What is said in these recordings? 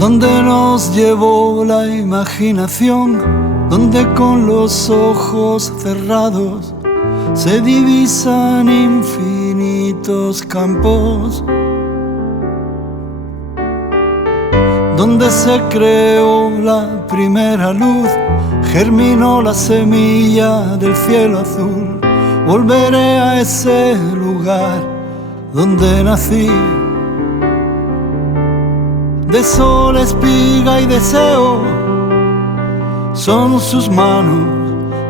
donde nos llevó la imaginación, donde con los ojos cerrados se divisan infinitos campos, donde se creó la primera luz, germinó la semilla del cielo azul. Volveré a ese lugar donde nací. De sol, espiga y deseo son sus manos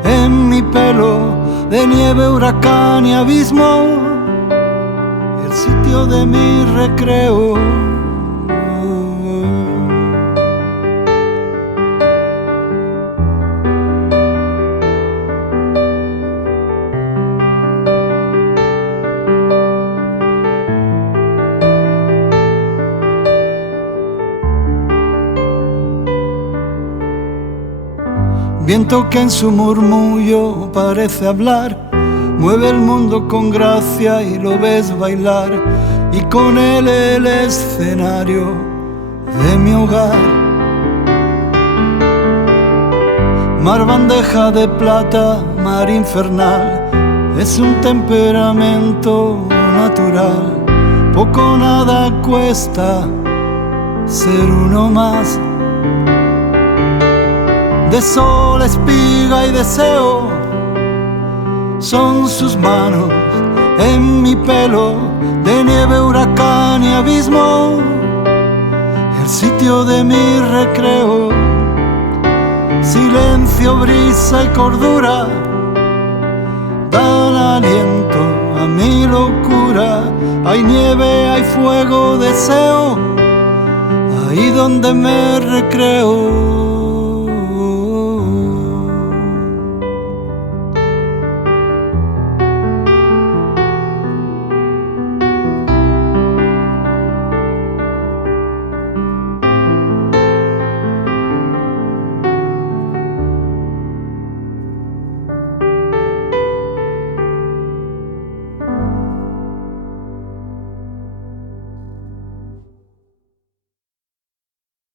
en mi pelo, de nieve, huracán y abismo, el sitio de mi recreo. Viento que en su murmullo parece hablar, mueve el mundo con gracia y lo ves bailar, y con él el escenario de mi hogar. Mar bandeja de plata, mar infernal, es un temperamento natural. Poco o nada cuesta ser uno más. De sol, espiga y deseo son sus manos en mi pelo, de nieve, huracán y abismo, el sitio de mi recreo. Silencio, brisa y cordura dan aliento a mi locura. Hay nieve, hay fuego, deseo, ahí donde me recreo.